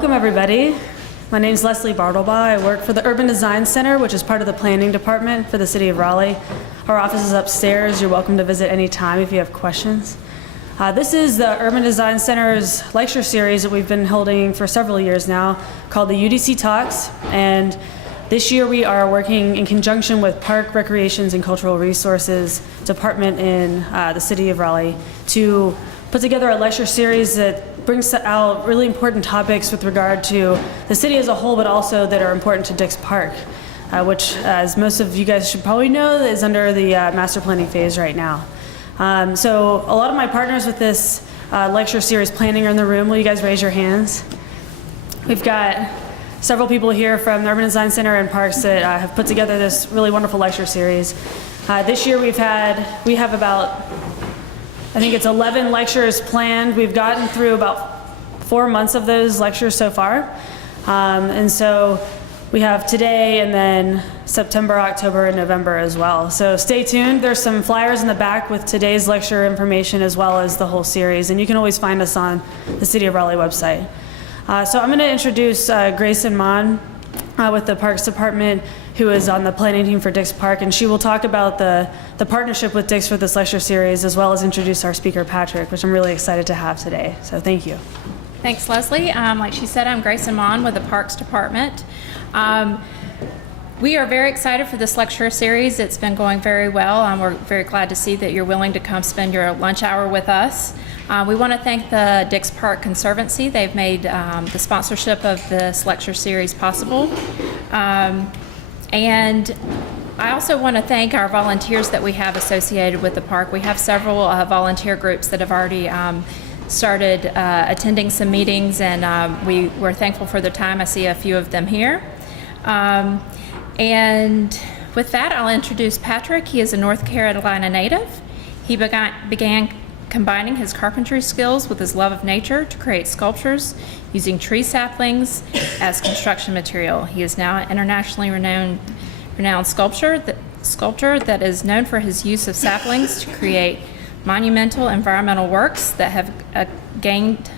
Welcome everybody. My name is Leslie Bartlebaugh. I work for the Urban Design Center, which is part of the planning department for the city of Raleigh. Our office is upstairs. You're welcome to visit any time if you have questions. This is the Urban Design Center's lecture series that we've been holding for several years now, called the UDC Talks. And this year we are working in conjunction with Park, Recreations, and Cultural Resources Department in the city of Raleigh to put together a lecture series that brings out really important topics with regard to the city as a whole, but also that are important to Dix Park, which, as most of you guys should probably know, is under the master planning phase right now. So a lot of my partners with this lecture series planning are in the room. Will you guys raise your hands? We've got several people here from the Urban Design Center and Parks that have put together this really wonderful lecture series. This year we have about, I think it's 11 lectures planned. We've gotten through about 4 months of those lectures so far. And so we have today and then September, October, and November as well. So stay tuned. There's some flyers in the back with today's lecture information as well as the whole series. And you can always find us on the City of Raleigh website. So I'm going to introduce Grayson Mon with the Parks Department, who is on the planning team for Dix Park, and she will talk about the partnership with Dix for this lecture series, as well as introduce our speaker, Patrick, which I'm really excited to have today. So thank you. Thanks, Leslie. Like she said, I'm Grayson Mon with the Parks Department. We are very excited for this lecture series. It's been going very well. We're very glad to see that you're willing to come spend your lunch hour with us. We want to thank the Dix Park Conservancy. They've made the sponsorship of this lecture series possible. And I also want to thank our volunteers that we have associated with the park. We have several volunteer groups that have already started attending some meetings, and we're thankful for their time. I see a few of them here. And with that, I'll introduce Patrick. He is a North Carolina native. He began combining his carpentry skills with his love of nature to create sculptures using tree saplings as construction material. He is now an internationally renowned sculptor that is known for his use of saplings to create monumental environmental works that have gained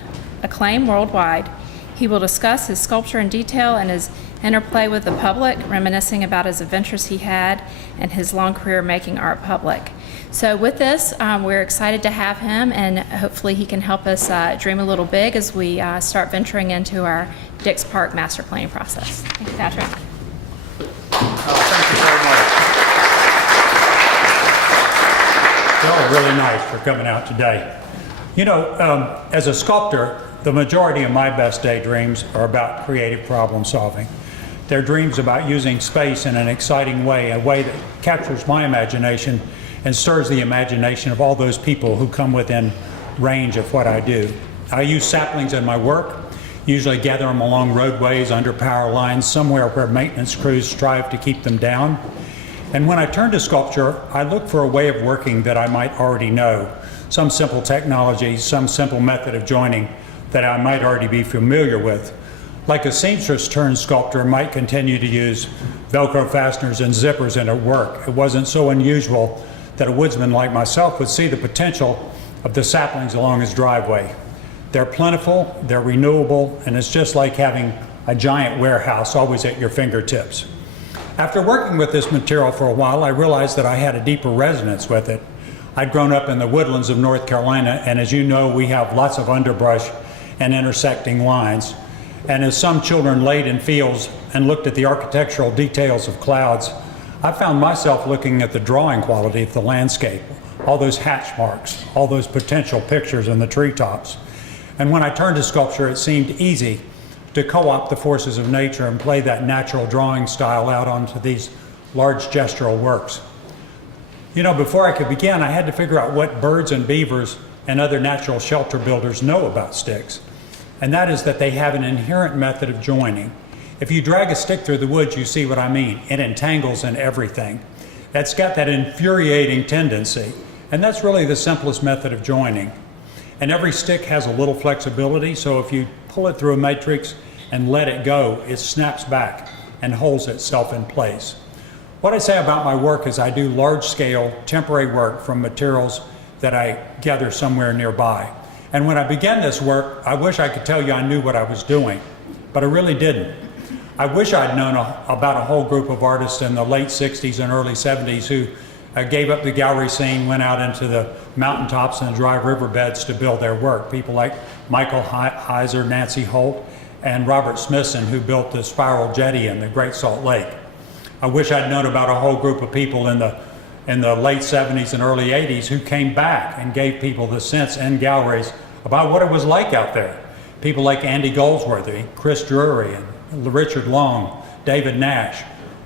acclaim worldwide. He will discuss his sculpture in detail and his interplay with the public, reminiscing about his adventures he had and his long career making art public. So with this, we're excited to have him, and hopefully he can help us dream a little big as we start venturing into our Dix Park master planning process. Thank you, Patrick. Thank you very much. Y'all are really nice for coming out today. You know, as a sculptor, the majority of my best daydreams are about creative problem solving. They're dreams about using space in an exciting way, a way that captures my imagination and stirs the imagination of all those people who come within range of what I do. I use saplings in my work, usually gather them along roadways, under power lines, somewhere where maintenance crews strive to keep them down. And when I turn to sculpture, I look for a way of working that I might already know, some simple technology, some simple method of joining that I might already be familiar with. Like a seamstress turned sculptor might continue to use Velcro fasteners and zippers in her work. It wasn't so unusual that a woodsman like myself would see the potential of the saplings along his driveway. They're plentiful, they're renewable, and it's just like having a giant warehouse always at your fingertips. After working with this material for a while, I realized that I had a deeper resonance with it. I'd grown up in the woodlands of North Carolina, and as you know, we have lots of underbrush and intersecting lines. And as some children laid in fields and looked at the architectural details of clouds, I found myself looking at the drawing quality of the landscape, all those hatch marks, all those potential pictures in the treetops. And when I turned to sculpture, it seemed easy to co-opt the forces of nature and play that natural drawing style out onto these large gestural works. You know, before I could begin, I had to figure out what birds and beavers and other natural shelter builders know about sticks. And that is that they have an inherent method of joining. If you drag a stick through the woods, you see what I mean. It entangles in everything. That's got that infuriating tendency. And that's really the simplest method of joining. And every stick has a little flexibility, so if you pull it through a matrix and let it go, it snaps back and holds itself in place. What I say about my work is I do large-scale, temporary work from materials that I gather somewhere nearby. And when I began this work, I wish I could tell you I knew what I was doing. but I really didn't. I wish I'd known about a whole group of artists in the late 60s and early 70s who gave up the gallery scene, went out into the mountaintops and dry riverbeds to build their work. People like Michael Heiser, Nancy Holt, and Robert Smithson, who built the Spiral Jetty in the Great Salt Lake. I wish I'd known about a whole group of people in the late 70s and early 80s who came back and gave people the sense in galleries about what it was like out there. People like Andy Goldsworthy, Chris Drury, and Richard Long, David Nash,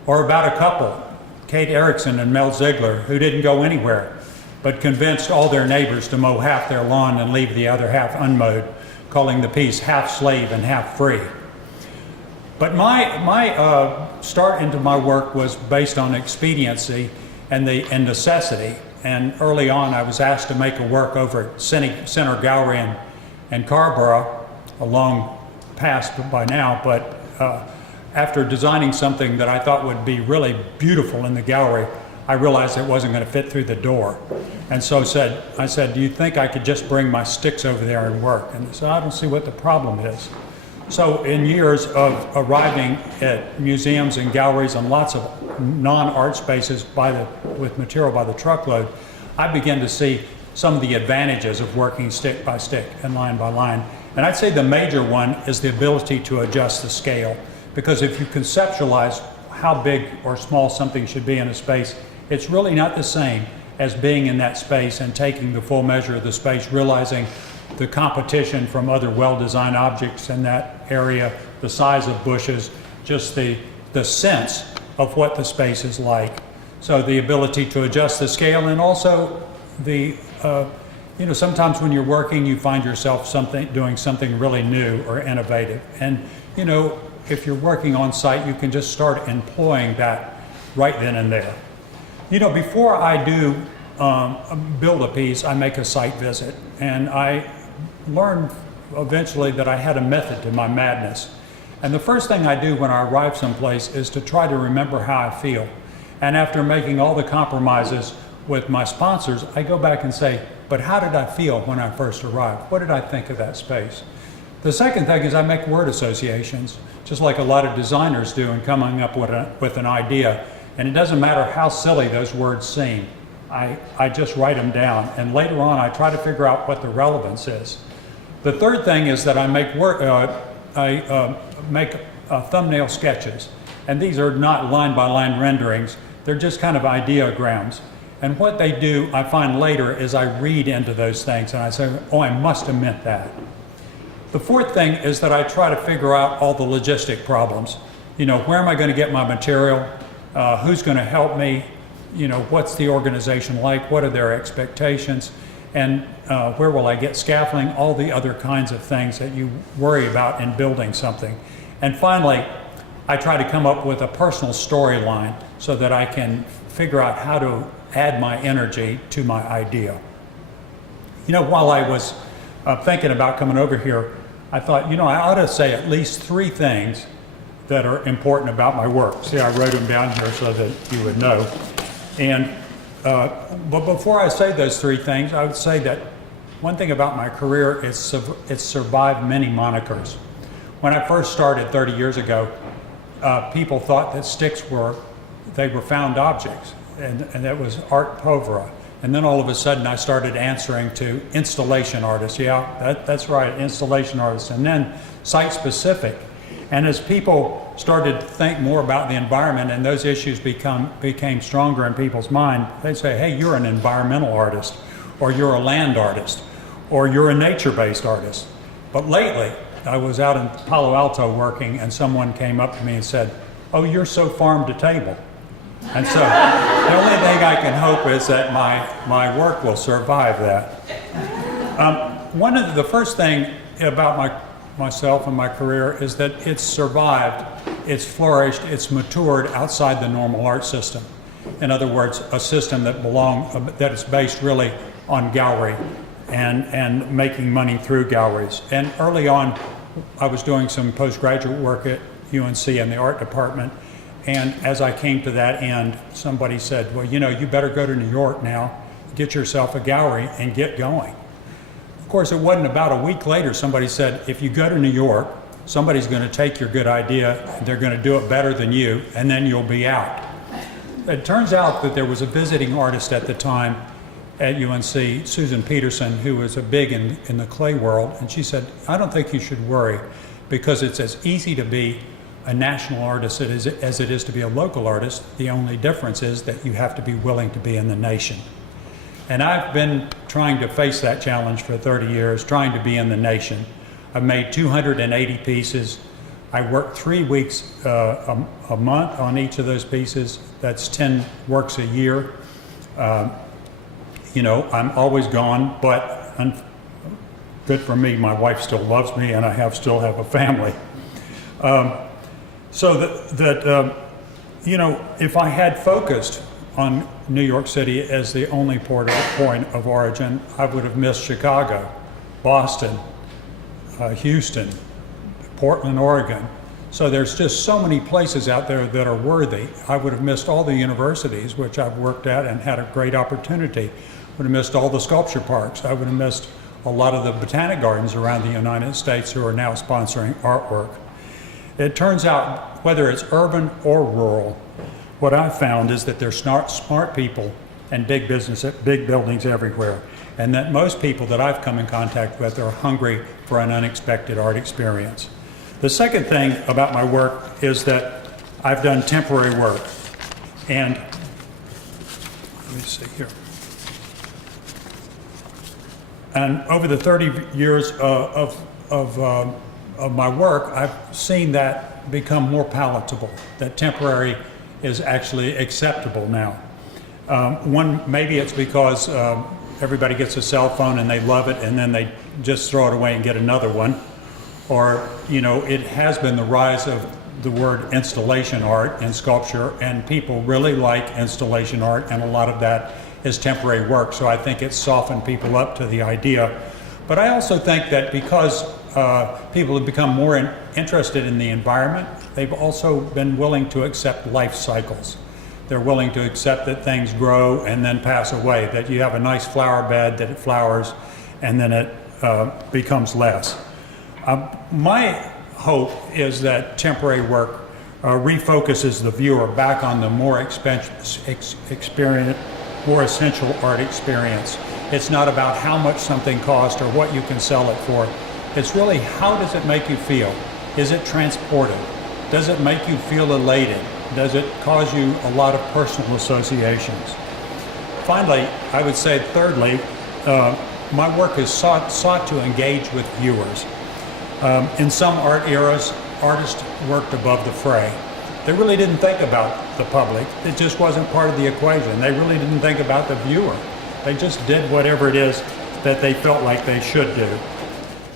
or about a couple, Kate Erickson and Mel Ziegler, who didn't go anywhere, but convinced all their neighbors to mow half their lawn and leave the other half unmowed, calling the piece half slave and half free. But my start into my work was based on expediency and necessity. And early on, I was asked to make a work over at Center Gallery in Carborough, a long past by now, but after designing something that I thought would be really beautiful in the gallery, I realized it wasn't going to fit through the door. And so I said, do you think I could just bring my sticks over there and work? And they said, I don't see what the problem is. So in years of arriving at museums and galleries and lots of non-art spaces with material by the truckload, I began to see some of the advantages of working stick by stick and line by line. And I'd say the major one is the ability to adjust the scale. Because if you conceptualize how big or small something should be in a space, it's really not the same as being in that space and taking the full measure of the space, realizing the competition from other well-designed objects in that area, the size of bushes, just the sense of what the space is like. So the ability to adjust the scale, and also the sometimes when you're working, you find yourself doing something really new or innovative. And if you're working on site, you can just start employing that right then and there. Before I do build a piece, I make a site visit, and I learned eventually that I had a method to my madness. And the first thing I do when I arrive someplace is to try to remember how I feel. And after making all the compromises with my sponsors, I go back and say, but how did I feel when I first arrived? What did I think of that space? The second thing is I make word associations, just like a lot of designers do in coming up with an idea. And it doesn't matter how silly those words seem. I just write them down, and later on I try to figure out what the relevance is. The third thing is that I make thumbnail sketches, and these are not line-by-line renderings. They're just kind of ideograms. And what they do, I find later, is I read into those things, and I say, oh, I must have meant that. The fourth thing is that I try to figure out all the logistic problems. Where am I going to get my material? Who's going to help me? What's the organization like? What are their expectations? And where will I get scaffolding? All the other kinds of things that you worry about in building something. And finally, I try to come up with a personal storyline so that I can figure out how to add my energy to my idea. While I was thinking about coming over here, I thought, I ought to say at least 3 things that are important about my work. See, I wrote them down here so that you would know. And but before I say those 3 things, I would say that one thing about my career is it's survived many monikers. When I first started 30 years ago, people thought that sticks were found objects, and that was art pauvre. And then all of a sudden I started answering to installation artists. Yeah, that's right, installation artists. And then site-specific. And as people started to think more about the environment and those issues became stronger in people's mind, they'd say, hey, you're an environmental artist, or you're a land artist, or you're a nature-based artist. But lately, I was out in Palo Alto working, and someone came up to me and said, oh, you're so farm to table. And so the only thing I can hope is that my work will survive that. One of the first thing about myself and my career is that it's survived, it's flourished, it's matured outside the normal art system. In other words, a system that is based really on gallery and making money through galleries. And early on, I was doing some postgraduate work at UNC in the art department. And as I came to that end, somebody said, well, you better go to New York now, get yourself a gallery and get going. Of course, it wasn't about a week later, somebody said, if you go to New York, somebody's going to take your good idea, they're going to do it better than you, and then you'll be out. It turns out that there was a visiting artist at the time at UNC, Susan Peterson, who was big in the clay world, and she said, I don't think you should worry, because it's as easy to be a national artist as it is to be a local artist. The only difference is that you have to be willing to be in the nation. And I've been trying to face that challenge for 30 years, trying to be in the nation. I've made 280 pieces. I work 3 weeks a month on each of those pieces. That's 10 works a year. You know, I'm always gone, but good for me, my wife still loves me, and I still have a family. You know, if I had focused on New York City as the only point of origin, I would have missed Chicago, Boston, Houston, Portland, Oregon. So there's just so many places out there that are worthy. I would have missed all the universities, which I've worked at and had a great opportunity. Would have missed all the sculpture parks. I would have missed a lot of the botanic gardens around the United States who are now sponsoring artwork. It turns out, whether it's urban or rural, what I've found is that there's smart people and big business, big buildings everywhere, and that most people that I've come in contact with are hungry for an unexpected art experience. The second thing about my work is that I've done temporary work. And let me see here. And over the 30 years of my work, I've seen that become more palatable, that temporary is actually acceptable now. Maybe it's because everybody gets a cell phone and they love it and then they just throw it away and get another one. Or, you know, it has been the rise of the word installation art and sculpture, and people really like installation art, and a lot of that is temporary work. So I think it's softened people up to the idea. But I also think that because people have become more interested in the environment, they've also been willing to accept life cycles. They're willing to accept that things grow and then pass away, that you have a nice flower bed, that it flowers, and then it becomes less. My hope is that temporary work refocuses the viewer back on the more more essential art experience. It's not about how much something costs or what you can sell it for. It's really, how does it make you feel? Is it transportive? Does it make you feel elated? Does it cause you a lot of personal associations? Finally, I would say thirdly, my work is sought to engage with viewers. In some art eras, artists worked above the fray. They really didn't think about the public. It just wasn't part of the equation. They really didn't think about the viewer. They just did whatever it is that they felt like they should do.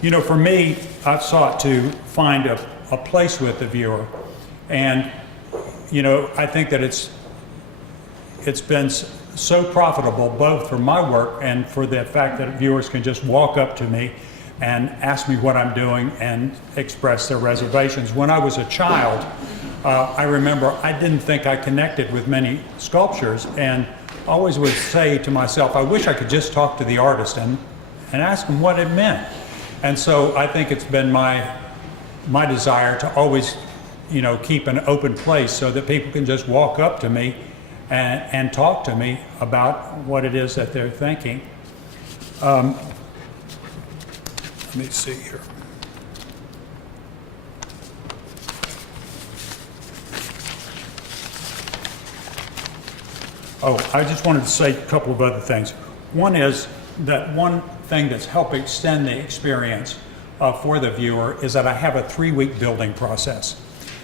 You know, for me, I've sought to find a place with the viewer. And, you know, I think that it's been so profitable both for my work and for the fact that viewers can just walk up to me and ask me what I'm doing and express their reservations. When I was a child, I remember I didn't think I connected with many sculptures, and always would say to myself, I wish I could just talk to the artist and ask him what it meant. And so I think it's been my desire to always, you know, keep an open place so that people can just walk up to me and talk to me about what it is that they're thinking. Let me see here. Oh, I just wanted to say a couple of other things. One is that one thing that's helped extend the experience for the viewer is that I have a 3-week building process.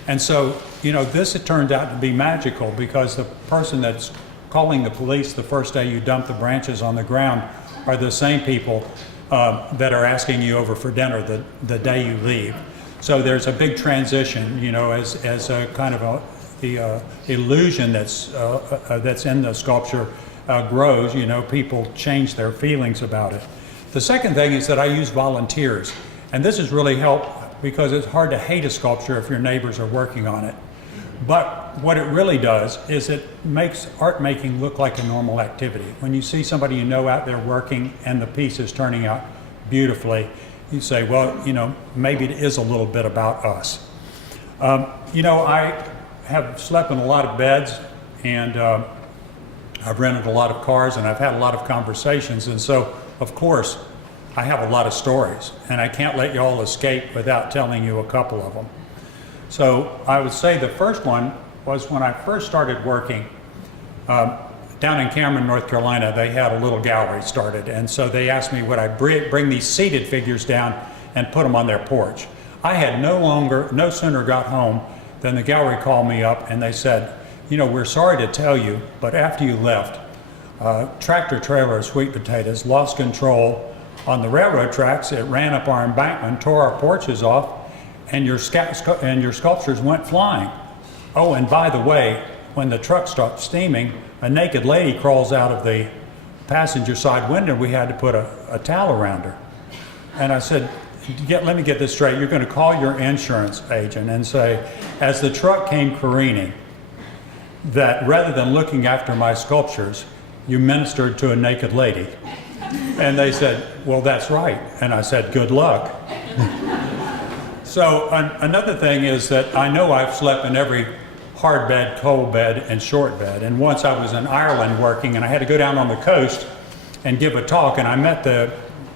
And so, you know, this it turned out to be magical because the person that's calling the police the first day you dump the branches on the ground are the same people that are asking you over for dinner the day you leave. So there's a big transition, you know, as a kind of the illusion that's in the sculpture grows, you know, people change their feelings about it. The second thing is that I use volunteers, and this has really helped because it's hard to hate a sculpture if your neighbors are working on it. But what it really does is it makes art making look like a normal activity. When you see somebody you know out there working and the piece is turning out beautifully, you say, well, maybe it is a little bit about us. I have slept in a lot of beds, and I've rented a lot of cars, and I've had a lot of conversations, and so, of course, I have a lot of stories, and I can't let you all escape without telling you a couple of them. So I would say the first one was when I first started working down in Cameron, North Carolina. They had a little gallery started, and so they asked me would I bring these seated figures down and put them on their porch. I had no sooner got home than the gallery called me up and they said, we're sorry to tell you, but after you left, tractor trailer of sweet potatoes lost control on the railroad tracks. It ran up our embankment, tore our porches off, and your sculptures went flying. Oh, and by the way, when the truck stopped steaming, a naked lady crawls out of the passenger side window. We had to put a towel around her. And I said, let me get this straight. You're going to call your insurance agent and say, as the truck came careening, that rather than looking after my sculptures, you ministered to a naked lady. And they said, well, that's right. And I said, good luck. So another thing is that I know I've slept in every hard bed, cold bed, and short bed. And once I was in Ireland working, and I had to go down on the coast and give a talk, and I met the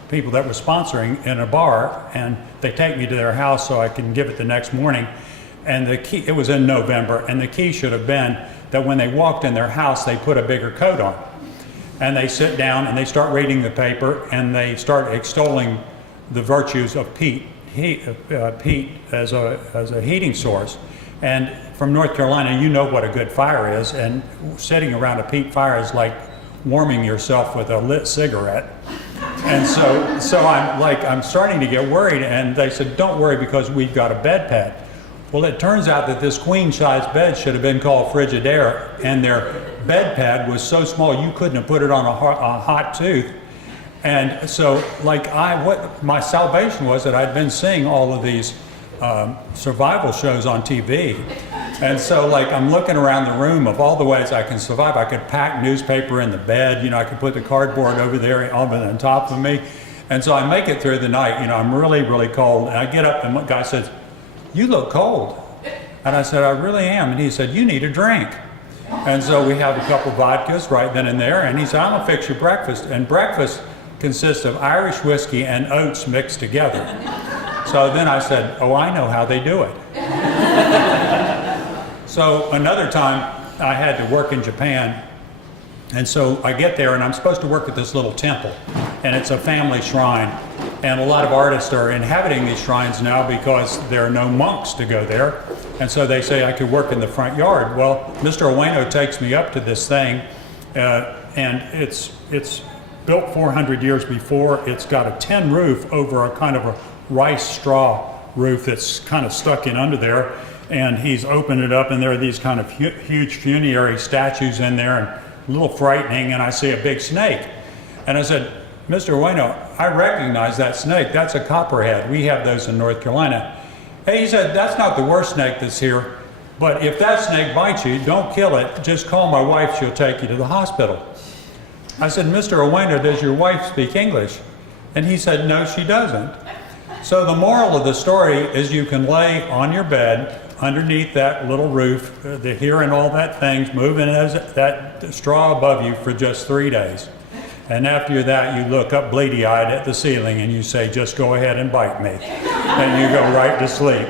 people that were sponsoring in a bar, and they take me to their house so I can give it the next morning. And the key, it was in November, and the key should have been that when they walked in their house, they put a bigger coat on. And they sit down and they start reading the paper, and they start extolling the virtues of peat as a heating source. And from North Carolina, you know what a good fire is, and sitting around a peat fire is like warming yourself with a lit cigarette. And so I'm starting to get worried, and they said, don't worry because we've got a bed pad. Well, it turns out that this queen-size bed should have been called Frigidaire, and their bed pad was so small you couldn't have put it on a hot tooth. And so, what my salvation was that I'd been seeing all of these survival shows on TV. And so, I'm looking around the room of all the ways I can survive. I could pack newspaper in the bed, I could put the cardboard over there on top of me. And so I make it through the night, I'm really, really cold. And I get up and one guy says, you look cold. And I said, I really am. And he said, you need a drink. And so we have a couple vodkas right then and there. And he said, I'm gonna fix you breakfast. And breakfast consists of Irish whiskey and oats mixed together. So then I said, oh, I know how they do it. So another time I had to work in Japan. And so I get there and I'm supposed to work at this little temple. And it's a family shrine. And a lot of artists are inhabiting these shrines now because there are no monks to go there. And so they say I could work in the front yard. Well, Mr. Ueno takes me up to this thing, and it's built 400 years before. It's got a tin roof over a kind of a rice straw roof that's kind of stuck in under there. And he's opened it up, and there are these kind of huge funerary statues in there, and a little frightening, and I see a big snake. And I said, Mr. Ueno, I recognize that snake. That's a copperhead. We have those in North Carolina. Hey, he said, that's not the worst snake that's here, but if that snake bites you, don't kill it. Just call my wife. She'll take you to the hospital. I said, Mr. Ueno, does your wife speak English? And he said, no, she doesn't. So the moral of the story is you can lay on your bed underneath that little roof, hearing all that things, moving that straw above you for just 3 days. And after that, you look up bleedy-eyed at the ceiling and you say, just go ahead and bite me. And you go right to sleep.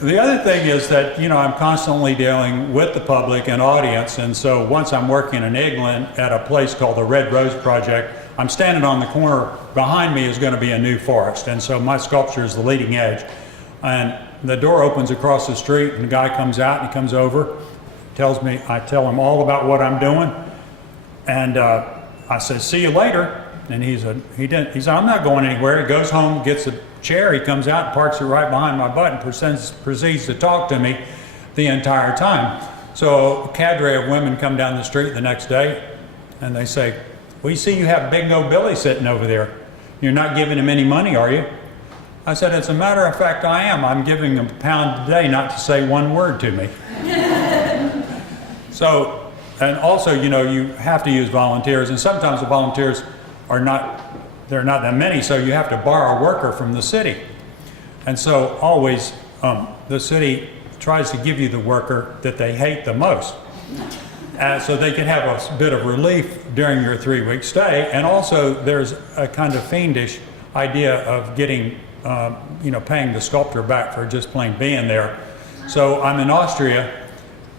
The other thing is that, I'm constantly dealing with the public and audience. And so once I'm working in England at a place called the Red Rose Project, I'm standing on the corner. Behind me is going to be a new forest. And so my sculpture is the leading edge. And the door opens across the street and the guy comes out and he comes over, I tell him all about what I'm doing. And I said, see you later. And he said, I'm not going anywhere. He goes home, gets a chair, he comes out and parks it right behind my butt and proceeds to talk to me the entire time. So a cadre of women come down the street the next day and they say, we see you have Big No Billy sitting over there. You're not giving him any money, are you? I said, as a matter of fact, I am. I'm giving him £1 a day not to say one word to me. And also, you have to use volunteers, and sometimes the volunteers are not there are not that many, so you have to borrow a worker from the city. And so always the city tries to give you the worker that they hate the most. So they can have a bit of relief during your 3-week stay. And also there's a kind of fiendish idea of getting, paying the sculptor back for just plain being there. So I'm in Austria,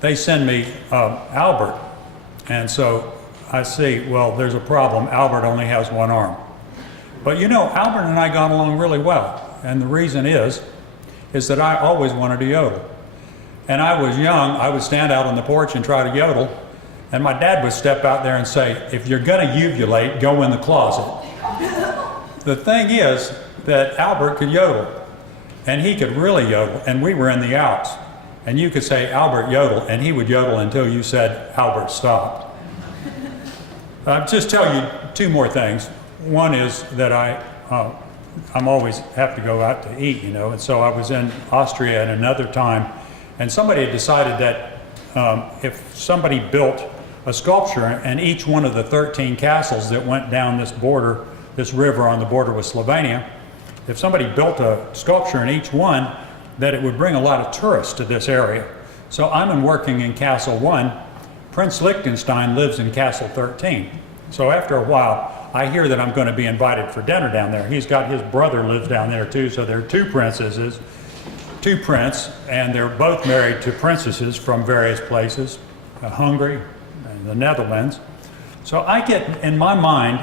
they send me Albert. And so I see, well, there's a problem. Albert only has one arm. But Albert and I got along really well. And the reason is that I always wanted to yodel. And I was young, I would stand out on the porch and try to yodel. And my dad would step out there and say, if you're gonna uvulate, go in the closet. The thing is that Albert could yodel. And he could really yodel. And we were in the Alps. And you could say, Albert yodel, and he would yodel until you said, Albert stop. I'll just tell you 2 more things. One is that I'm always have to go out to eat, and so I was in Austria at another time, and somebody had decided that if somebody built a sculpture and each one of the 13 castles that went down this border, this river on the border with Slovenia, if somebody built a sculpture in each one, that it would bring a lot of tourists to this area. So I'm working in Castle 1. Prince Liechtenstein lives in Castle 13. So after a while, I hear that I'm going to be invited for dinner down there. He's got his brother lives down there too, so there are 2 princesses, 2 princes, and they're both married to princesses from various places, Hungary and the Netherlands. So I get in my mind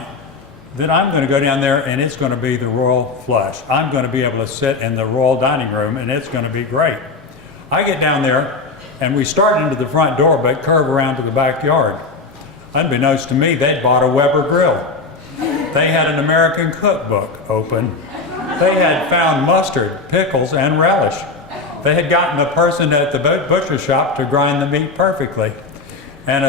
that I'm going to go down there and it's going to be the royal flush. I'm going to be able to sit in the royal dining room and it's going to be great. I get down there and we start into the front door but curve around to the backyard. Unbeknownst to me, they'd bought a Weber grill. They had an American cookbook open. They had found mustard, pickles, and relish. They had gotten the person at the butcher shop to grind the meat perfectly. And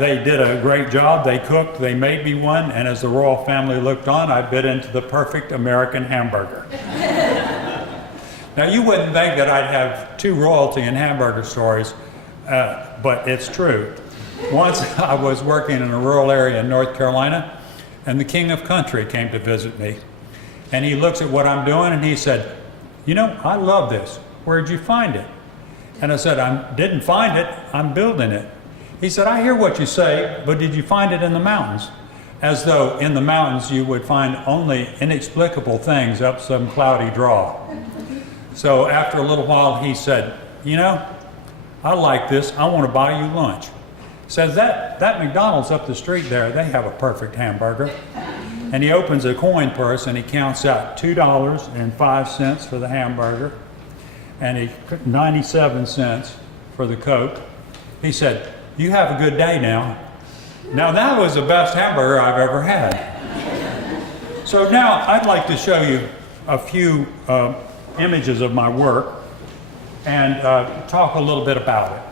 they did a great job. They cooked, they made me one, and as the royal family looked on, I bit into the perfect American hamburger. Now, you wouldn't think that I'd have 2 royalty and hamburger stories, but it's true. Once I was working in a rural area in North Carolina, and the king of country came to visit me. And he looks at what I'm doing and he said, I love this. Where'd you find it? And I said, I didn't find it, I'm building it. He said, I hear what you say, but did you find it in the mountains? As though in the mountains you would find only inexplicable things up some cloudy draw. So after a little while he said, I like this, I want to buy you lunch. Says that McDonald's up the street there, they have a perfect hamburger. And he opens a coin purse and he counts out $2.05 for the hamburger and 97 cents for the Coke. He said, you have a good day now. Now that was the best hamburger I've ever had. So now I'd like to show you a few images of my work and talk a little bit about it.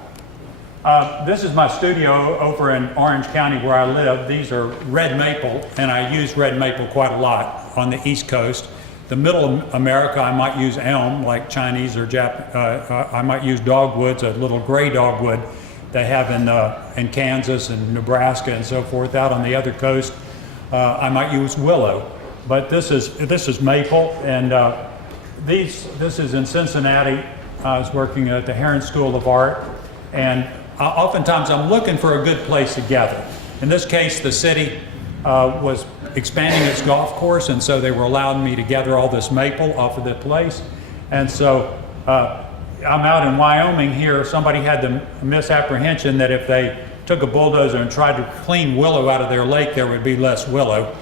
This is my studio over in Orange County where I live. These are red maple, and I use red maple quite a lot on the East Coast. The middle America, I might use elm, like Chinese or I might use dogwoods, a little gray dogwood they have in Kansas and Nebraska and so forth. Out on the other coast, I might use willow. But this is maple, and this is in Cincinnati. I was working at the Heron School of Art, and oftentimes I'm looking for a good place to gather. In this case, the city was expanding its golf course, and so they were allowing me to gather all this maple off of the place. And so I'm out in Wyoming here. Somebody had the misapprehension that if they took a bulldozer and tried to clean willow out of their lake, there would be less willow.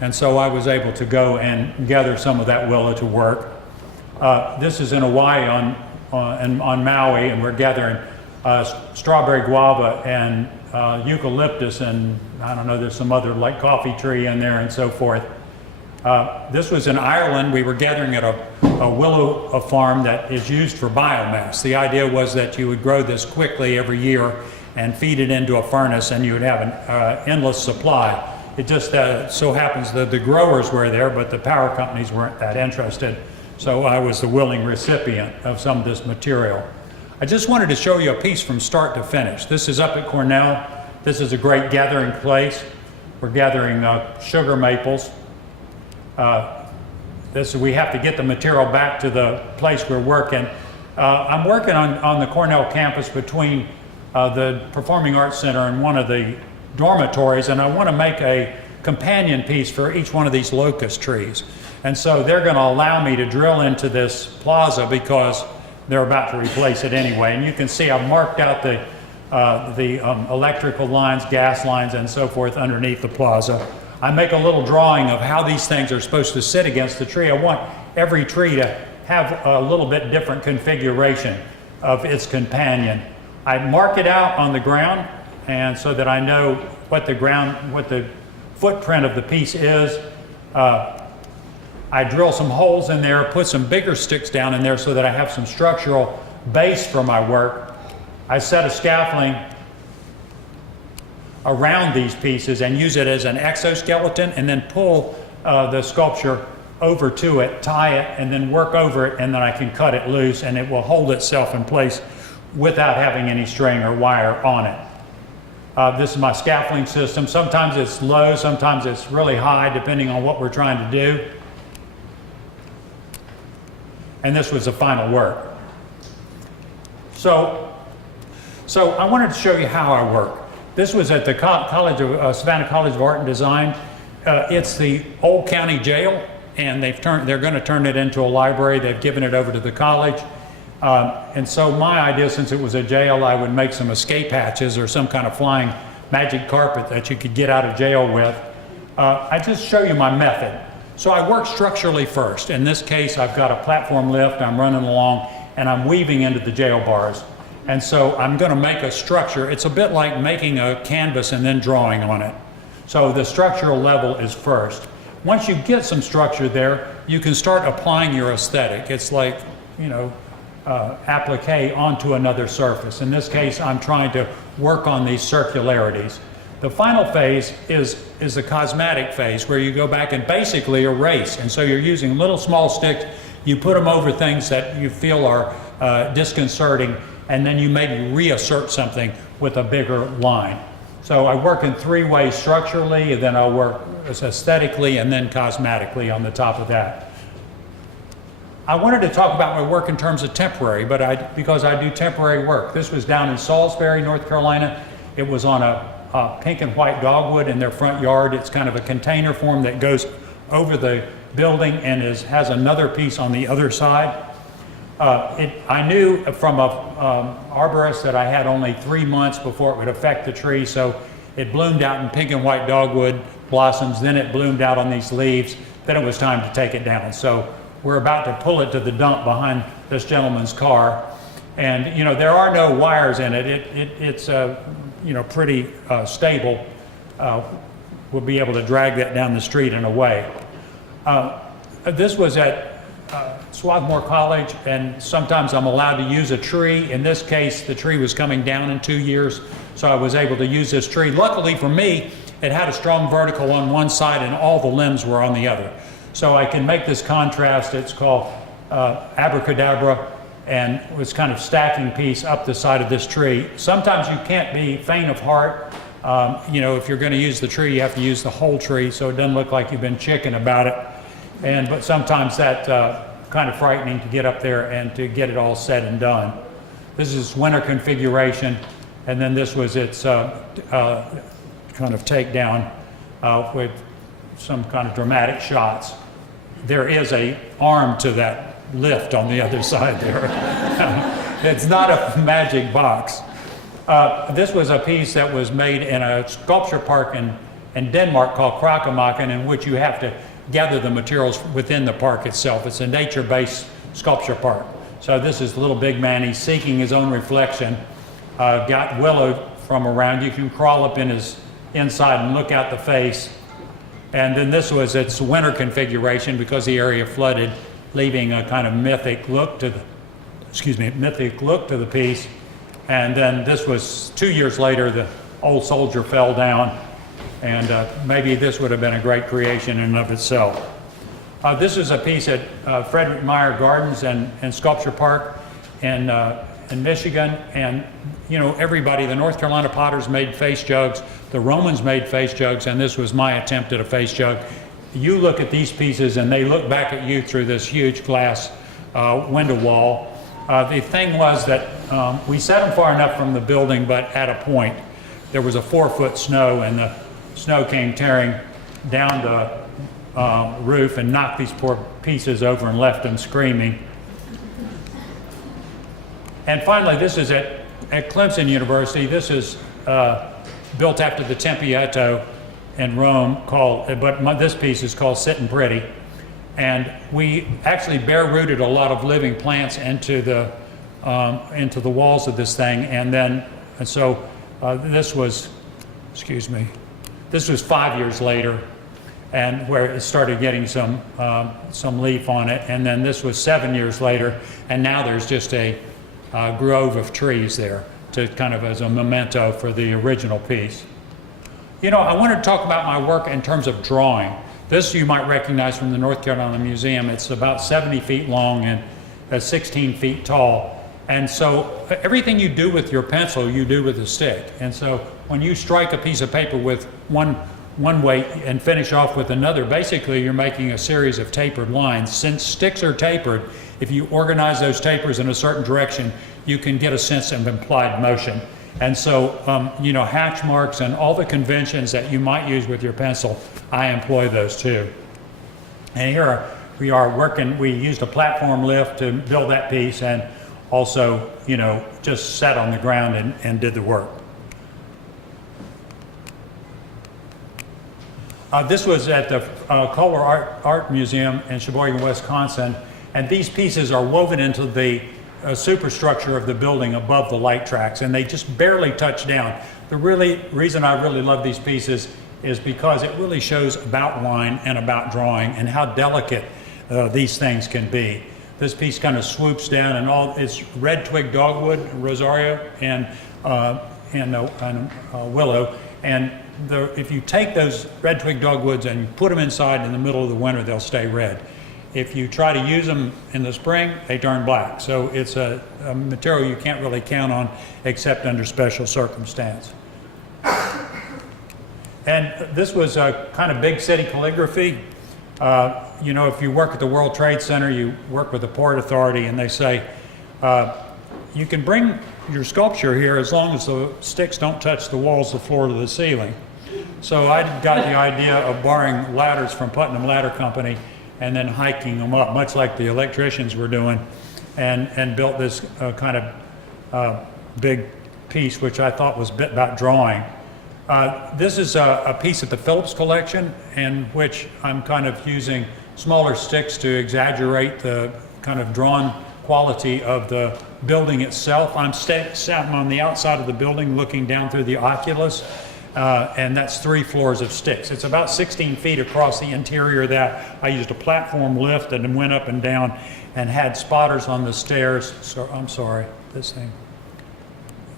And so I was able to go and gather some of that willow to work. This is in Hawaii on Maui, and we're gathering strawberry guava and eucalyptus, and I don't know, there's some other like coffee tree in there and so forth. This was in Ireland. We were gathering at a willow farm that is used for biomass. The idea was that you would grow this quickly every year and feed it into a furnace, and you would have an endless supply. It just so happens that the growers were there, but the power companies weren't that interested. So I was the willing recipient of some of this material. I just wanted to show you a piece from start to finish. This is up at Cornell. This is a great gathering place. We're gathering sugar maples. we have to get the material back to the place we're working. I'm working on the Cornell campus between the Performing Arts Center and one of the dormitories, and I want to make a companion piece for each one of these locust trees. And so they're going to allow me to drill into this plaza because they're about to replace it anyway. And you can see I've marked out the electrical lines, gas lines, and so forth underneath the plaza. I make a little drawing of how these things are supposed to sit against the tree. I want every tree to have a little bit different configuration of its companion. I mark it out on the ground, and so that I know what the footprint of the piece is. I drill some holes in there, put some bigger sticks down in there so that I have some structural base for my work. I set a scaffolding around these pieces and use it as an exoskeleton, and then pull the sculpture over to it, tie it, and then work over it, and then I can cut it loose and it will hold itself in place without having any string or wire on it. This is my scaffolding system. Sometimes it's low, sometimes it's really high, depending on what we're trying to do. And this was the final work. So I wanted to show you how I work. This was at the Savannah College of Art and Design. It's the old county jail, and they're going to turn it into a library. They've given it over to the college. And so my idea, since it was a jail, I would make some escape hatches or some kind of flying magic carpet that you could get out of jail with. I just show you my method. So I work structurally first. In this case, I've got a platform lift, I'm running along, and I'm weaving into the jail bars. And so I'm going to make a structure. It's a bit like making a canvas and then drawing on it. So the structural level is first. Once you get some structure there, you can start applying your aesthetic. It's like, applique onto another surface. In this case, I'm trying to work on these circularities. The final phase is the cosmetic phase, where you go back and basically erase. And so you're using little small sticks, you put them over things that you feel are disconcerting, and then you maybe reassert something with a bigger line. So I work in three ways: structurally, and then I'll work aesthetically, and then cosmetically on the top of that. I wanted to talk about my work in terms of temporary, because I do temporary work. This was down in Salisbury, North Carolina. It was on a pink and white dogwood in their front yard. It's kind of a container form that goes over the building and has another piece on the other side. I knew from an arborist that I had only 3 months before it would affect the tree, so it bloomed out in pink and white dogwood blossoms, then it bloomed out on these leaves, then it was time to take it down. So we're about to pull it to the dump behind this gentleman's car, and there are no wires in it. It's pretty stable. We'll be able to drag that down the street in a way. This was at Swarthmore College, and sometimes I'm allowed to use a tree. In this case, the tree was coming down in 2 years, so I was able to use this tree. Luckily for me, it had a strong vertical on one side and all the limbs were on the other. So I can make this contrast. It's called abracadabra, and it was kind of stacking piece up the side of this tree. Sometimes you can't be faint of heart. If you're going to use the tree, you have to use the whole tree, so it doesn't look like you've been chicken about it. But sometimes that's kind of frightening to get up there and to get it all said and done. This is winter configuration, and then this was its kind of takedown with some kind of dramatic shots. There is an arm to that lift on the other side there. It's not a magic box. This was a piece that was made in a sculpture park in Denmark called Krakkemakken, in which you have to gather the materials within the park itself. It's a nature-based sculpture park. So this is little big man. He's seeking his own reflection. Got willow from around. You can crawl up in his inside and look out the face. And then this was its winter configuration because the area flooded, leaving a kind of mythic look to the piece. And then this was 2 years later, the old soldier fell down, and maybe this would have been a great creation in and of itself. This is a piece at Frederick Meyer Gardens and Sculpture Park in Michigan, and everybody, the North Carolina potters made face jugs, the Romans made face jugs, and this was my attempt at a face jug. you look at these pieces and they look back at you through this huge glass window wall. The thing was that we set them far enough from the building, but at a point there was a 4-foot snow, and the snow came tearing down the roof and knocked these poor pieces over and left them screaming. And finally, this is at Clemson University. This is built after the Tempietto in Rome, but this piece is called Sittin' Pretty. And we actually bare rooted a lot of living plants into the walls of this thing. And so this was, this was 5 years later, and where it started getting some leaf on it. And then this was 7 years later, and now there's just a grove of trees there to kind of as a memento for the original piece. You know, I wanted to talk about my work in terms of drawing. This you might recognize from the North Carolina Museum. It's about 70 feet long and 16 feet tall. And so everything you do with your pencil, you do with a stick. And so when you strike a piece of paper with one weight and finish off with another, basically you're making a series of tapered lines. Since sticks are tapered, if you organize those tapers in a certain direction, you can get a sense of implied motion. And so, you know, hatch marks and all the conventions that you might use with your pencil, I employ those too. And here we are working, we used a platform lift to build that piece, and also, you know, just sat on the ground and did the work. This was at the Kohler Art Museum in Sheboygan, Wisconsin, and these pieces are woven into the superstructure of the building above the light tracks, and they just barely touch down. The reason I really love these pieces is because it really shows about line and about drawing and how delicate these things can be. This piece kind of swoops down, and it's red twig dogwood, rosario, and willow. And if you take those red twig dogwoods and you put them inside in the middle of the winter, they'll stay red. If you try to use them in the spring, they turn black. So it's a material you can't really count on except under special circumstance. And this was a kind of big city calligraphy. You know, if you work at the World Trade Center, you work with the Port Authority, and they say, you can bring your sculpture here as long as the sticks don't touch the walls, the floor, to the ceiling. So I got the idea of borrowing ladders from Putnam Ladder Company and then hiking them up, much like the electricians were doing, and built this kind of big piece, which I thought was a bit about drawing. This is a piece at the Phillips collection, in which I'm kind of using smaller sticks to exaggerate the kind of drawn quality of the building itself. I'm sitting on the outside of the building looking down through the oculus, and that's 3 floors of sticks. It's about 16 feet across the interior of that. I used a platform lift and then went up and down and had spotters on the stairs. So I'm sorry, this thing.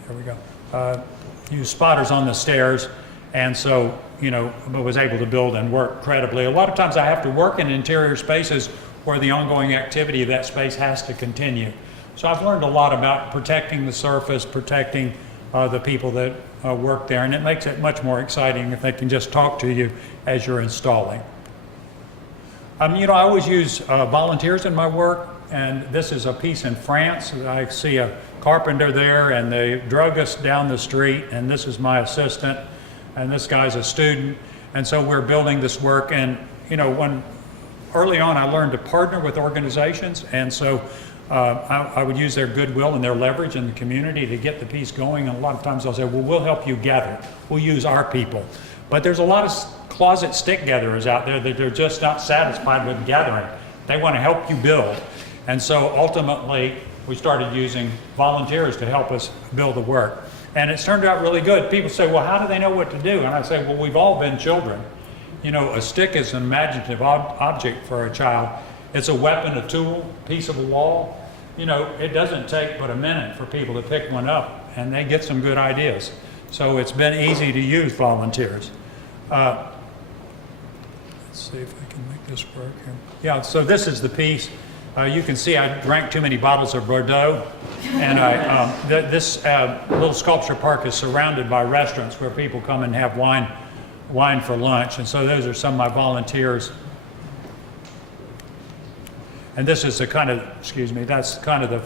There we go. Used spotters on the stairs, and so, you know, I was able to build and work credibly. A lot of times I have to work in interior spaces where the ongoing activity of that space has to continue. So I've learned a lot about protecting the surface, protecting the people that work there, and it makes it much more exciting if they can just talk to you as you're installing. You know, I always use volunteers in my work, and this is a piece in France. I see a carpenter there and the druggist down the street, and this is my assistant, and this guy's a student. And so we're building this work, and you know, early on I learned to partner with organizations, and so I would use their goodwill and their leverage in the community to get the piece going. And a lot of times they'll say, well, we'll help you gather. We'll use our people. But there's a lot of closet stick gatherers out there that they're just not satisfied with gathering. They want to help you build. And so ultimately, we started using volunteers to help us build the work. And it's turned out really good. People say, well, how do they know what to do? And I say, well, we've all been children. You know, a stick is an imaginative object for a child. It's a weapon, a tool, piece of a wall. You know, it doesn't take but a minute for people to pick one up, and they get some good ideas. So it's been easy to use volunteers. Let's see if I can make this work here. Yeah, so this is the piece. You can see I drank too many bottles of Bordeaux, and this little sculpture park is surrounded by restaurants where people come and have wine line for lunch. And so those are some of my volunteers. And this is the kind of, excuse me, that's kind of the,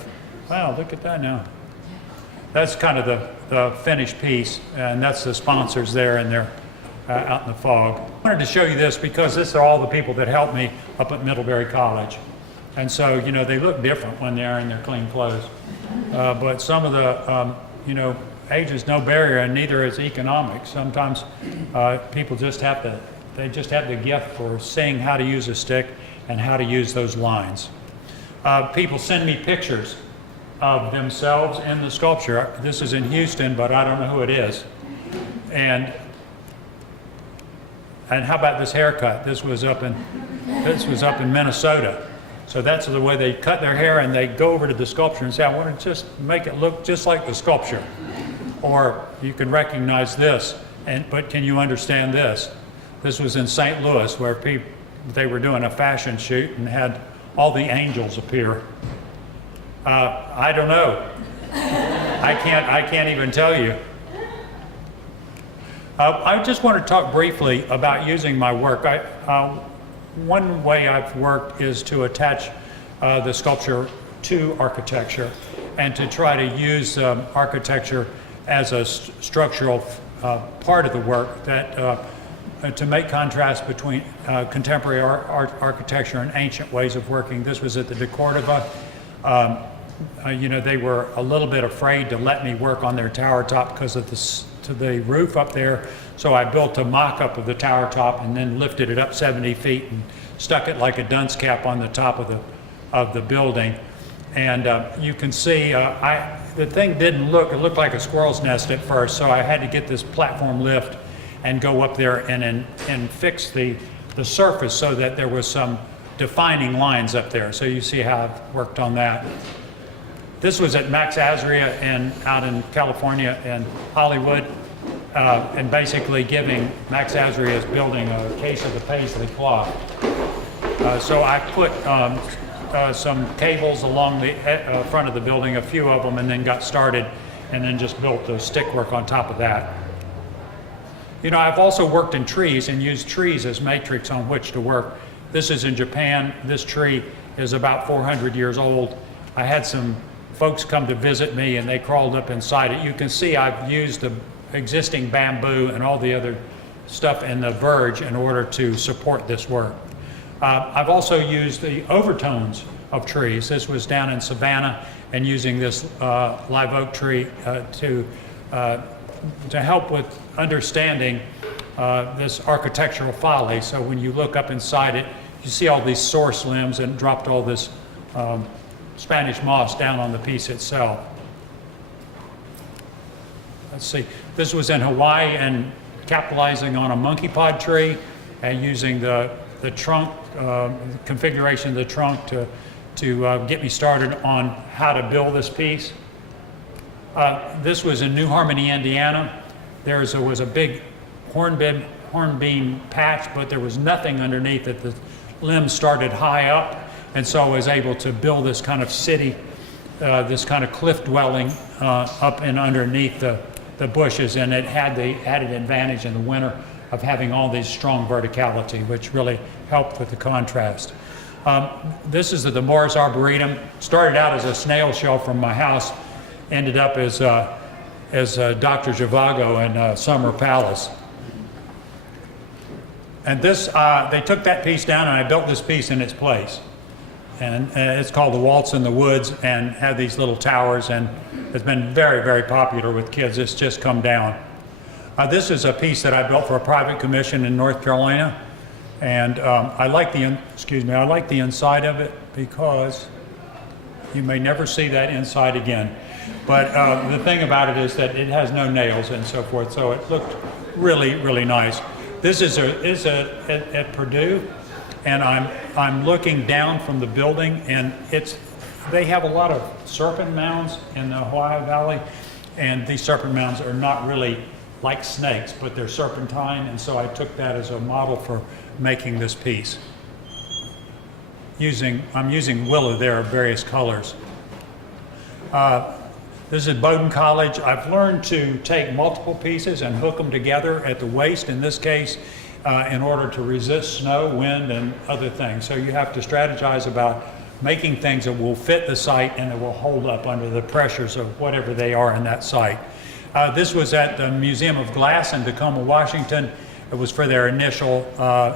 wow, look at that now. That's kind of the finished piece, and that's the sponsors there, and they're out in the fog. I wanted to show you this because these are all the people that helped me up at Middlebury College. And so, you know, they look different when they're in their clean clothes. But some of the, you know, age is no barrier, and neither is economics. Sometimes people just have to, they just have the gift for seeing how to use a stick and how to use those lines. People send me pictures of themselves in the sculpture. This is in Houston, but I don't know who it is. And how about this haircut? This was up in Minnesota. So that's the way they cut their hair, and they go over to the sculpture and say, I want to just make it look just like the sculpture. Or you can recognize this, but can you understand this? This was in St. Louis, where they were doing a fashion shoot and had all the angels appear. I don't know. I can't even tell you. I just want to talk briefly about using my work. One way I've worked is to attach the sculpture to architecture and to try to use architecture as a structural part of the work that to make contrast between contemporary architecture and ancient ways of working. This was at the De Cordova. You know, they were a little bit afraid to let me work on their tower top because of the roof up there. So I built a mock-up of the tower top and then lifted it up 70 feet and stuck it like a dunce cap on the top of the building. And you can see the thing didn't look, it looked like a squirrel's nest at first, so I had to get this platform lift and go up there and fix the surface so that there was some defining lines up there. So you see how I've worked on that. This was at Max Azria out in California and Hollywood, and basically giving Max Azria's building a case of the paisley cloth. So I put some cables along the front of the building, a few of them, and then got started, and then just built the stickwork on top of that. You know, I've also worked in trees and used trees as matrix on which to work. This is in Japan. This tree is about 400 years old. I had some folks come to visit me and they crawled up inside it. You can see I've used the existing bamboo and all the other stuff in the verge in order to support this work. I've also used the overtones of trees. This was down in Savannah, and using this live oak tree to help with understanding this architectural folly. So when you look up inside it, you see all these source limbs, and dropped all this Spanish moss down on the piece itself. Let's see, this was in Hawaii, and capitalizing on a monkey pod tree and using the trunk, configuration of the trunk to get me started on how to build this piece. This was in New Harmony, Indiana. There was a big hornbeam patch, but there was nothing underneath it. The limbs started high up, and so I was able to build this kind of city, this kind of cliff dwelling up and underneath the bushes, and it had the added advantage in the winter of having all these strong verticality, which really helped with the contrast. This is the Morris Arboretum. Started out as a snail shell from my house, ended up as Dr. Zhivago in Summer Palace. And this, they took that piece down, and I built this piece in its place. And it's called the Waltz in the Woods, and had these little towers, and it's been very, very popular with kids. It's just come down. This is a piece that I built for a private commission in North Carolina, and I like the inside of it because you may never see that inside again. But the thing about it is that it has no nails and so forth, so it looked really, really nice. This is at Purdue, and I'm looking down from the building, and they have a lot of serpent mounds in the Ohio Valley, and these serpent mounds are not really like snakes, but they're serpentine, and so I took that as a model for making this piece. I'm using willow there of various colors. This is Bowdoin College. I've learned to take multiple pieces and hook them together at the waist, in this case, in order to resist snow, wind, and other things. So you have to strategize about making things that will fit the site and that will hold up under the pressures of whatever they are in that site. This was at the Museum of Glass in Tacoma, Washington. It was for their initial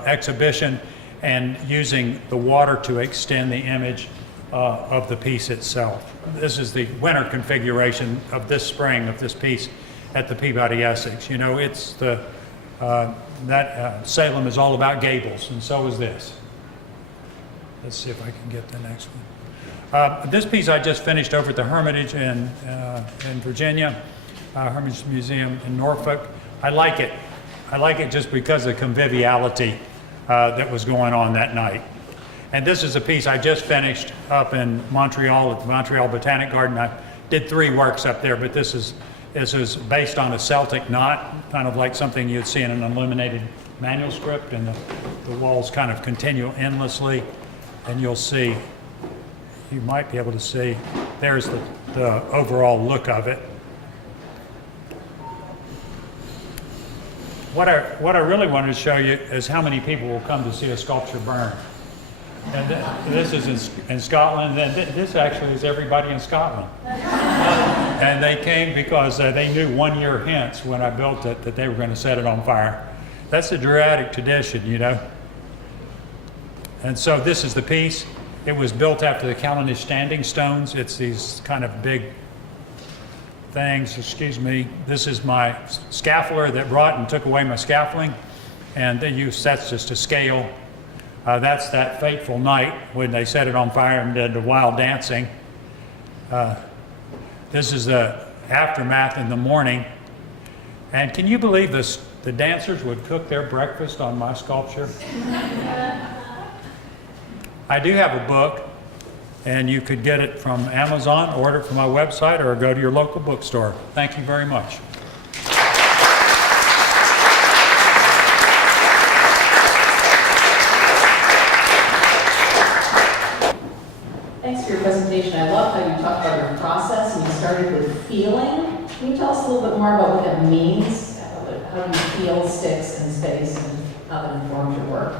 exhibition, and using the water to extend the image of the piece itself. This is the winter configuration of this spring of this piece at the Peabody Essex. You know, it's the Salem is all about gables, and so is this. Let's see if I can get the next one. This piece I just finished over at the Hermitage in Virginia, Hermitage Museum in Norfolk. I like it. I like it just because of the conviviality that was going on that night. And this is a piece I just finished up in Montreal at the Montreal Botanic Garden. I did 3 works up there, but this is based on a Celtic knot, kind of like something you'd see in an illuminated manuscript, and the walls kind of continue endlessly. And you'll see, you might be able to see, there's the overall look of it. What I really wanted to show you is how many people will come to see a sculpture burn. And this is in Scotland, and this actually is everybody in Scotland. And they came because they knew 1 year hence when I built it that they were going to set it on fire. That's the Druidic tradition, you know. And so this is the piece. It was built after the Callanish standing stones. It's these kind of big things, excuse me. This is my scaffolder that brought and took away my scaffolding, and they used sets just to scale. That's that fateful night when they set it on fire and did the wild dancing. This is the aftermath in the morning. And can you believe this? The dancers would cook their breakfast on my sculpture. I do have a book, and you could get it from Amazon, order it from my website, or go to your local bookstore. Thank you very much. Thanks for your presentation. I love how you talked about your process and you started with feeling. Can you tell us a little bit more about what that means? How do you feel sticks in space and how that informs your work?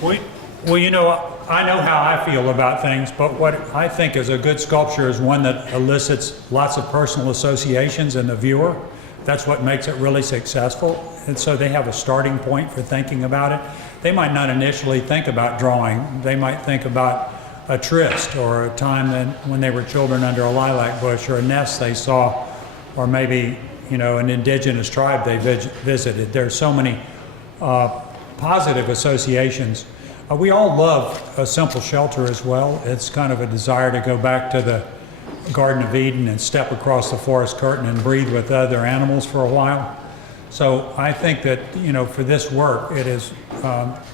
Well, you know, I know how I feel about things, but what I think is a good sculpture is one that elicits lots of personal associations in the viewer. That's what makes it really successful. And so they have a starting point for thinking about it. They might not initially think about drawing. They might think about a tryst, or a time when they were children under a lilac bush, or a nest they saw, or maybe, you know, an indigenous tribe they visited. There's so many positive associations. We all love a simple shelter as well. It's kind of a desire to go back to the Garden of Eden and step across the forest curtain and breathe with other animals for a while. So I think that, you know, for this work, it is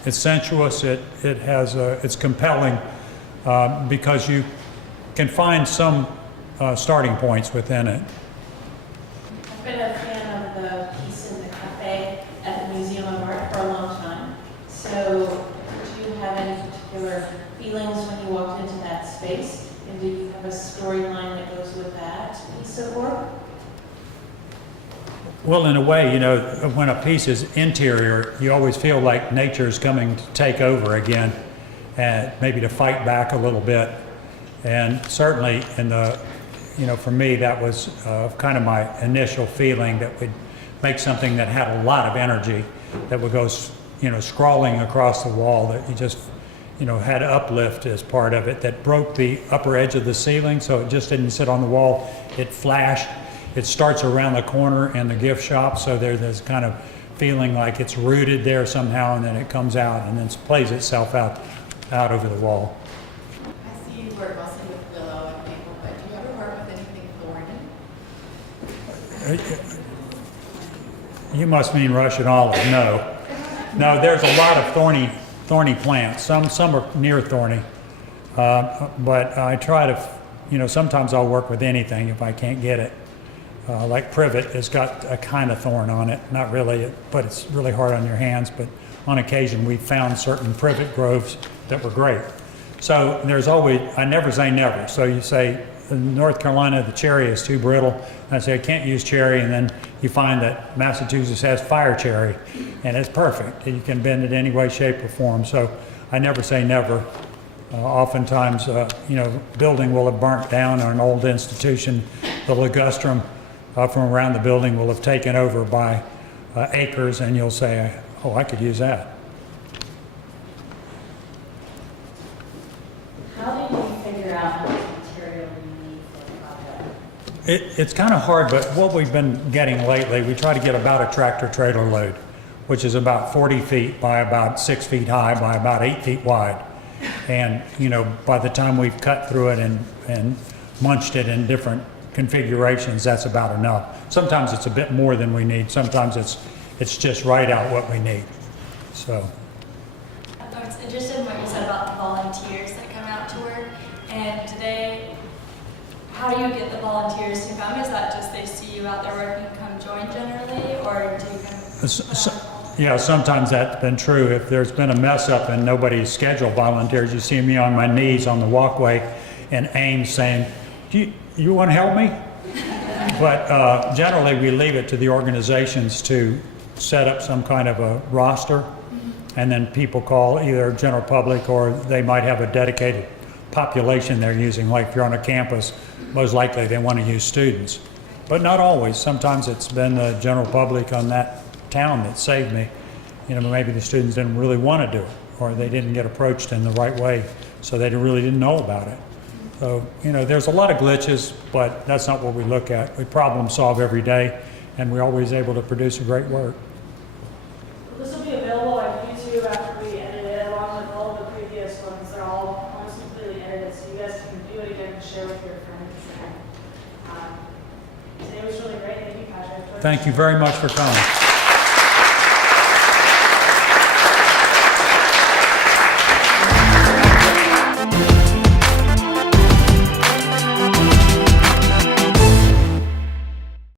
it's sensuous. It's compelling because you can find some starting points within it. I've been a fan of the piece in the cafe at the Museum of Art for a long time. So, did you have any particular feelings when you walked into that space? And do you have a storyline that goes with that piece of work? Well, in a way, you know, when a piece is interior, you always feel like nature is coming to take over again, and maybe to fight back a little bit. And certainly, for me, that was kind of my initial feeling, that would make something that had a lot of energy, that would go, scrawling across the wall, that you just, had uplift as part of it, that broke the upper edge of the ceiling, so it just didn't sit on the wall. It flashed. It starts around the corner in the gift shop, so there's this kind of feeling like it's rooted there somehow, and then it comes out and then plays itself out over the wall. I see you work mostly with willow and maple, but do you ever work with anything thorny? You must mean Russian olive. No, there's a lot of thorny plants. Some are near thorny, but I try to, sometimes I'll work with anything if I can't get it. Like privet has got a kind of thorn on it, not really, but it's really hard on your hands. But on occasion, we found certain privet groves that were great. So there's always, I never say never. So you say, in North Carolina, the cherry is too brittle. I say, I can't use cherry, and then you find that Massachusetts has fire cherry, and it's perfect. You can bend it any way, shape, or form. So I never say never. Oftentimes, building will have burnt down, or an old institution, the ligustrum from around the building will have taken over by acres, and you'll say, oh, I could use that. How do you figure out how much material you need for a project? It's kind of hard, but what we've been getting lately, we try to get about a tractor trailer load, which is about 40 feet by about 6 feet high by about 8 feet wide. And, by the time we've cut through it and munched it in different configurations, that's about enough. Sometimes it's a bit more than we need. Sometimes it's just right out what we need. So. I was interested in what you said about the volunteers that come out to work. And today, how do you get the volunteers to come? Is that just they see you out there working and come join generally, or do you kind of Yeah, sometimes that's been true. If there's been a mess up and nobody's scheduled volunteers, you see me on my knees on the walkway and Ames saying, you want to help me? But generally we leave it to the organizations to set up some kind of a roster, and then people call, either general public or they might have a dedicated population they're using. Like if you're on a campus, most likely they want to use students. But not always. Sometimes it's been the general public on that town that saved me. Maybe the students didn't really want to do it, or they didn't get approached in the right way, so they really didn't know about it. So, there's a lot of glitches, but that's not what we look at. We problem solve every day, and we're always able to produce a great work. This will be available on YouTube after we edit it, along with all of the previous ones. They're all almost completely edited, so you guys can view it again and share with your friends. Today was really great. Thank you, Patrick. Thank you very much for coming.